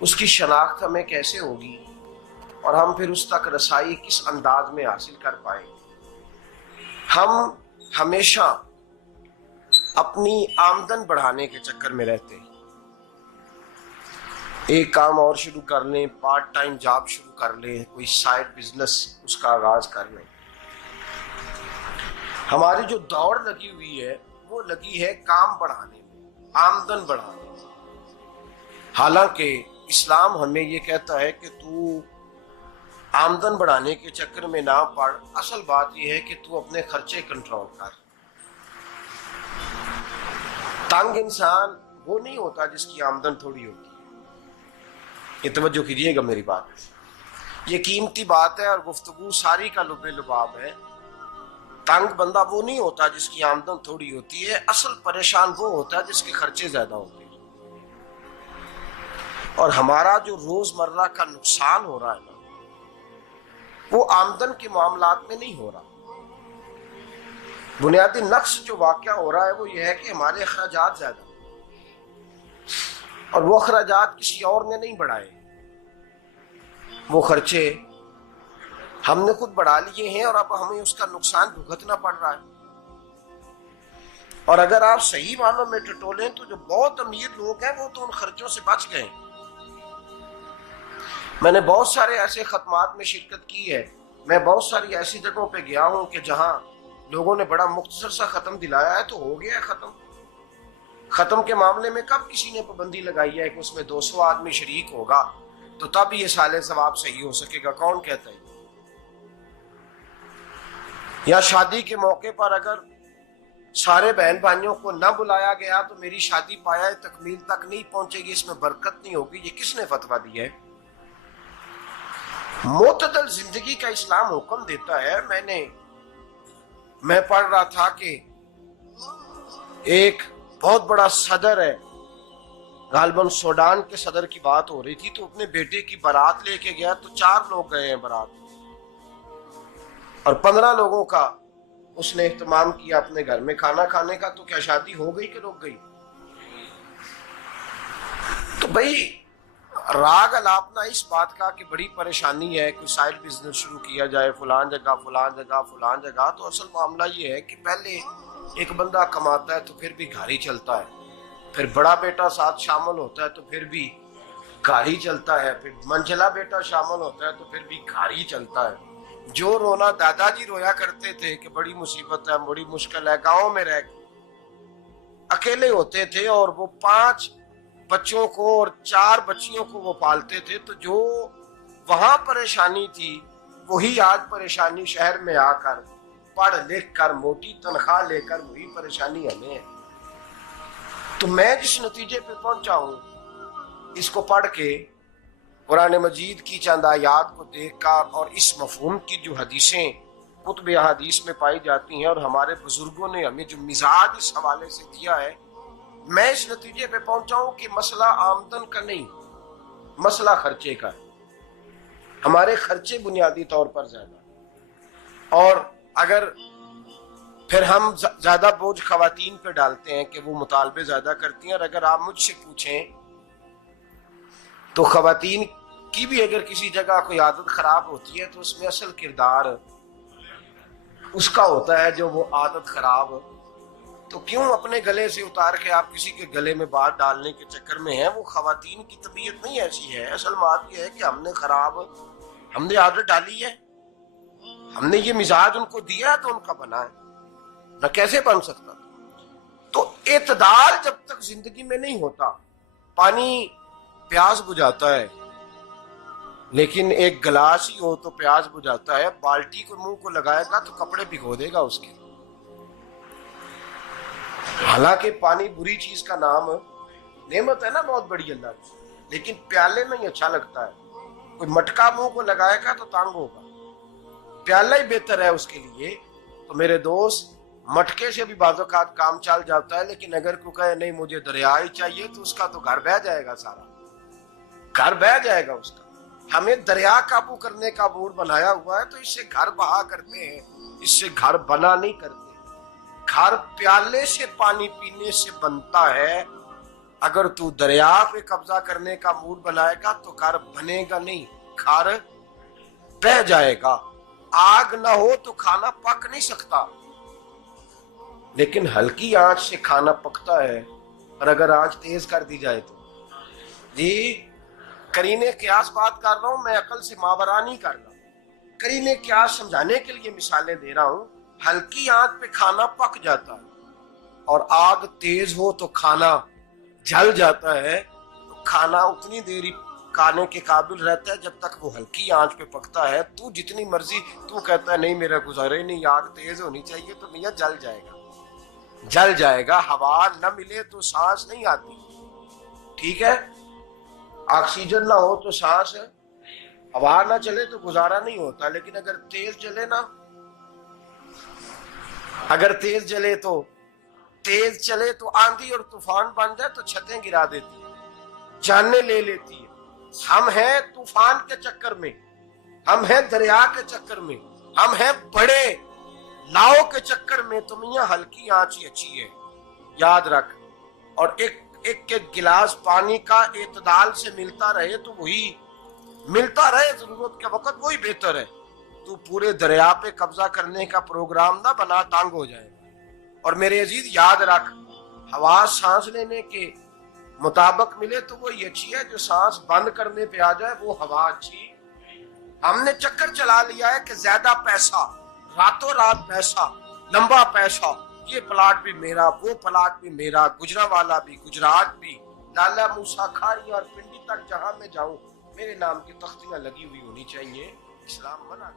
उसकी शनाख्त हमें कैसे होगी और हम फिर उस तक रसाई किस अंदाज में हासिल कर पाएंगे। हम हमेशा अपनी आमदन बढ़ाने के चक्कर में रहते हैं। एक काम और शुरू कर लें, पार्ट टाइम जॉब शुरू कर लें, कोई साइड बिजनेस उसका आगाज कर लें। हमारी जो दौड़ लगी हुई है वो लगी है काम बढ़ाने में, आमदन बढ़ाने में। हालांकि इस्लाम हमें ये कहता है कि तू आमदन बढ़ाने के चक्कर में ना पड़, असल बात यह है कि तू अपने खर्चे कंट्रोल कर। तंग इंसान वो नहीं होता जिसकी आमदन थोड़ी होती है। ये तवज्जो कीजिएगा मेरी बात, ये कीमती बात है और गुफ्तगू सारी का लुबे लुबाब है। तंग बंदा वो नहीं होता जिसकी आमदन थोड़ी होती है, असल परेशान वो होता है जिसके खर्चे ज्यादा होते हैं। और हमारा जो रोजमर्रा का नुकसान हो रहा है ना, वो आमदन के मामलात में नहीं हो रहा। बुनियादी नक्श जो वाकया हो रहा है वो ये है कि हमारे अखराजात ज्यादा, और वो अखराजात किसी और ने नहीं बढ़ाए। वो खर्चे हमने खुद बढ़ा लिए हैं और अब हमें उसका नुकसान भुगतना पड़ रहा है। और अगर आप सही मानों में टटोलें तो जो बहुत अमीर लोग हैं वो तो उन खर्चों से बच गए। मैंने बहुत सारे ऐसे खत्मात में शिरकत की है, मैं बहुत सारी ऐसी जगहों पे गया हूं कि जहां लोगों ने बड़ा मुख्तसर सा खत्म दिलाया है तो हो गया है खत्म। खत्म के मामले में कब किसी ने पाबंदी लगाई है कि उसमें 200 आदमी शरीक होगा तो तब ये साले सवाब सही हो सकेगा? कौन कहता है? या शादी के मौके पर अगर सारे बहन भाइयों को न बुलाया गया तो मेरी शादी पाया तकमील तक नहीं पहुंचेगी, इसमें बरकत नहीं होगी, ये किसने फतवा दिया है? मोतदल जिंदगी का इस्लाम हुक्म देता है। मैं पढ़ रहा था कि एक बहुत बड़ा सदर है, गालबन सूडान के सदर की बात हो रही थी, तो अपने बेटे की बारात लेके गया तो 4 लोग गए हैं बारात, और 15 लोगों का उसने एहतमाम किया अपने घर में खाना खाने का। तो क्या शादी हो गई कि रुक गई? तो भाई राग अलापना इस बात का कि बड़ी परेशानी है, कोई साइड बिजनेस शुरू किया जाए फलान जगह फलान जगह फलान जगह। तो असल मामला ये है कि पहले एक बंदा कमाता है तो फिर भी घर ही चलता है, फिर बड़ा बेटा साथ शामिल होता है तो फिर भी घर ही चलता है, फिर मंझला बेटा शामिल होता है तो फिर भी घर ही चलता है। जो रोना दादाजी रोया करते थे कि बड़ी मुसीबत है, बड़ी मुश्किल है, गाँव में रह अकेले होते थे और वो 5 बच्चों को और 4 बच्चियों को वो पालते थे, तो जो वहां परेशानी थी वही आज परेशानी शहर में आकर पढ़ लिख कर मोटी तनख्वाह लेकर वही परेशानी हमें है। तो मैं जिस नतीजे पे पहुंचा हूं इसको पढ़ के, कुरान मजीद की चंद आयात को देखकर और इस मफहूम की जो हदीसें कुतुब हदीस में पाई जाती हैं और हमारे बुजुर्गों ने हमें जो मिजाज इस हवाले से दिया है, मैं इस नतीजे पे पहुंचा हूं कि मसला आमदन का नहीं, मसला खर्चे का है। हमारे खर्चे बुनियादी तौर पर ज्यादा, और अगर फिर हम ज्यादा बोझ खवातीन पे डालते हैं कि वो मुतालबे ज्यादा करती हैं। और अगर आप मुझसे पूछें तो खवातीन की भी अगर किसी जगह कोई आदत खराब होती है तो उसमें असल किरदार उसका होता है जो वो आदत खराब। तो क्यों अपने गले से उतार के आप किसी के गले में बात डालने के चक्कर में हैं? वो खवातीन की तबीयत नहीं ऐसी है। असल बात यह है कि हमने आदत डाली है, हमने ये मिजाज उनको दिया तो उनका बना है, न कैसे बन सकता। तो एतदाल जब तक जिंदगी में नहीं होता, पानी प्यास बुझाता है लेकिन एक गिलास ही हो तो प्यास बुझाता है, बाल्टी को मुंह को लगाएगा तो कपड़े भिगो देगा उसके। हालांकि पानी बुरी चीज का नाम, नेमत है ना बहुत बड़ी अल्लाह की, लेकिन प्याले में ही अच्छा लगता है। कोई मटका मुंह को लगाएगा तो तंग होगा, प्याला ही बेहतर है उसके लिए। तो मेरे दोस्त, मटके से भी बाज़-औक़ात काम चल जाता है, लेकिन अगर कोई कहे नहीं मुझे दरिया ही चाहिए तो उसका तो घर बह जाएगा, सारा घर बह जाएगा उसका। हमें दरिया काबू करने का बोर्ड बनाया हुआ है तो इससे घर बहा करते हैं, इससे घर बना नहीं करते। घर प्याले से पानी पीने से बनता है, अगर तू दरिया पे कब्जा करने का मूड बनाएगा तो घर बनेगा नहीं, घर बह जाएगा। आग ना हो तो खाना पक नहीं सकता, लेकिन हल्की आंच से खाना पकता है। और अगर आंच तेज कर दी जाए तो जी, करीने क्यास बात कर रहा हूं मैं, अकल से मावरा नहीं कर रहा। करीने क्यास समझाने के लिए मिसालें दे रहा हूं। हल्की आंच पे खाना पक जाता है और आग तेज हो तो खाना जल जाता है। तो खाना उतनी देर खाने के काबिल रहता है जब तक वो हल्की आंच पे पकता है। तू जितनी मर्जी तू कहता है नहीं मेरा गुजारे नहीं, आग तेज होनी चाहिए, तो मियां जल जाएगा, जल जाएगा। हवा न मिले तो सांस नहीं आती, ठीक है। ऑक्सीजन ना हो तो सांस है, हवा ना चले तो गुजारा नहीं होता। लेकिन अगर तेज चले ना, अगर तेज चले तो आंधी और तूफान बन जाए तो छतें गिरा देती है, जाने ले लेती है। हम हैं तूफान के चक्कर में, हम हैं दरिया के चक्कर में, हम हैं बड़े लाओ के चक्कर में। तो मियां हल्की आंच ही अच्छी है, याद रख। और एक गिलास पानी का एतदाल से मिलता रहे तो वही मिलता रहे, जरूरत के वक्त वही बेहतर है। तू पूरे दरिया पे कब्जा करने का प्रोग्राम ना बना, तंग हो जाएगा। और मेरे अजीज याद रख, हवा सांस लेने के मुताबिक मिले तो वो अच्छी है, जो सांस बंद करने पे आ जाए वो हवा अच्छी। हमने चक्कर चला लिया है कि ज्यादा पैसा, रातों रात पैसा, लंबा पैसा, ये प्लाट भी मेरा, वो प्लाट भी मेरा, गुजरावाला भी, गुजरात भी, लाला मूसा खारी और पिंडी तक जहां मैं जाऊं मेरे नाम की तख्तियां लगी हुई होनी चाहिए। इस्लाम मना